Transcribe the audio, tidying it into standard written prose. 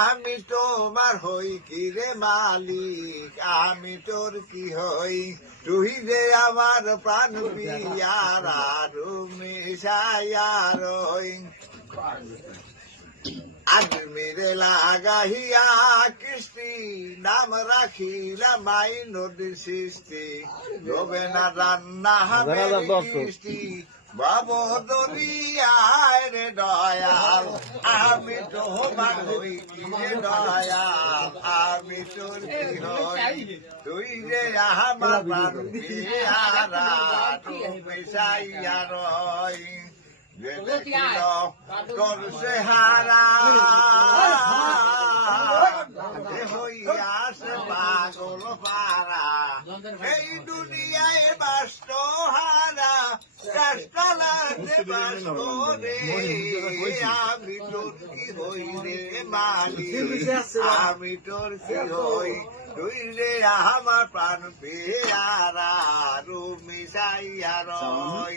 আমি তোমার হই কি রে মালিক, আমি তোর কি হই, তুই রে আমার প্রাণ পিয়ারা রুমিশায়ার আজ মেরে লাগাইয়া কৃষ্টি নাম রাখিলাম মাই নদীর সৃষ্টি লোবে না রান্না হবে কৃষ্টি বাবু দরিয়ায় রে দয়াল, আমি তোমার হই কি রে দয়াল, আমি তোর কি হই, তুই রে আমার প্রাণ পিয়ারা তুমি সাইয়া রই তোর সেহারা হইয়াছে পাগল পারা এই দুনিয়ায় বাস্ত হারা কাস্তালাতে বাস্ত রে, আমি তোর কি হই রে মালিক, আমি তোর কি হই, তুই রে আমার প্রাণ পেয়ারা রুমি সাইয়া রই।